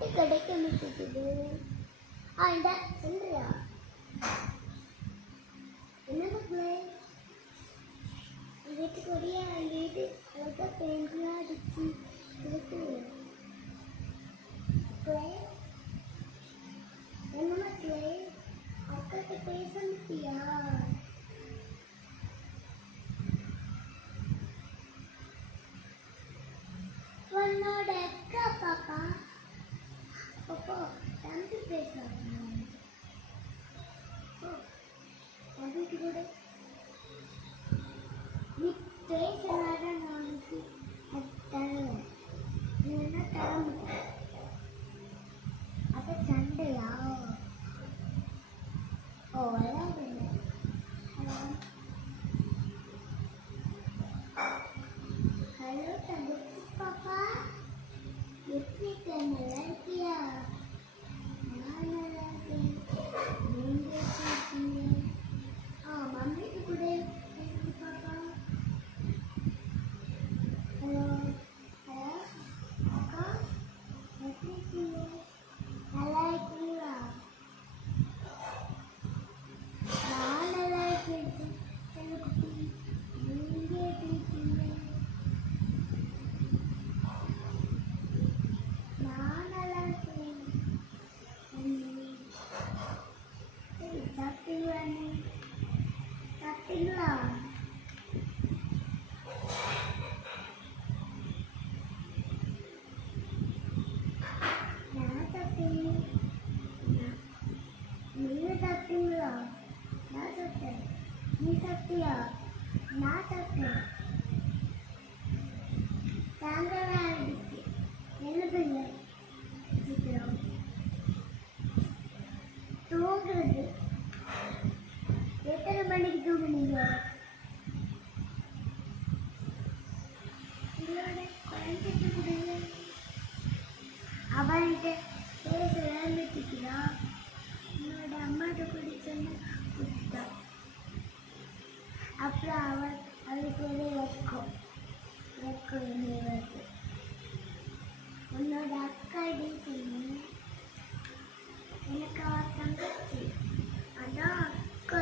கிடைக்க மாட்டேங்குது. இந்த சொல்றியா என்ன பிள்ளை வீட்டுக்கு வரியா? வீட்டு அழகா பெயிண்ட்லாம் அடிச்சு இருக்கு. என்ன பிள்ளை அக்காட்ட பேச முடியா? உன்னோட அக்கா பாப்பா அப்போ தம்பி பேசுறாங்க. தம்பிக்கு கூட நீ பேசினாட நான் உனக்கு தருவேன். நீ என்ன தர மாட்டேன். அப்ப சண்டையா? விளையாடுங்க. ஹலோ தங்கச்சி பாப்பா, எப்படி இருக்க? நல்லா இருக்கியா? நான் நல்லா இருக்கேன். நீங்க எப்படி இருக்கீங்க? மம்மிக்கு கூட எப்படி பாப்பா? ஹலோ ஹலோ அக்கா, எப்படி இருக்கீங்க? நல்லா இருக்கீங்களா? நான் நல்லா இருக்கேன் செல்லக்குட்டி. நீங்க எப்படி இருக்கீங்க? நான் நல்லா இருக்கேன். சரி, சாப்பிட்டீங்களா? சாப்பிட்டீங்களா? நான் சாப்பிட்டேன். நீங்க சாப்பிட்டீங்களா? நான் சாப்பிட்டேன். நீ சாப்பிட்டியா? நான் சாப்பிட்டேன். சாயங்காலம் ஆயிடுச்சு. என்ன பிள்ளை சீக்கிரம் தூங்குறது? எத்தனை மணிக்கு தூங்குனீங்க? உங்களோட குழந்தைக்கு கொடுங்க. அவன்கிட்ட பேச விளையாண்டுட்டுக்கிறா. என்னோட அம்மாட்ட குடிச்சோன்னு குடிச்சிட்டா. அப்புறம் அவளுக்கு ஒரு வெக்கம் வருது. உன்னோட அக்கா சொன்ன எனக்கு அவ தங்கச்சி. அதான் அக்கா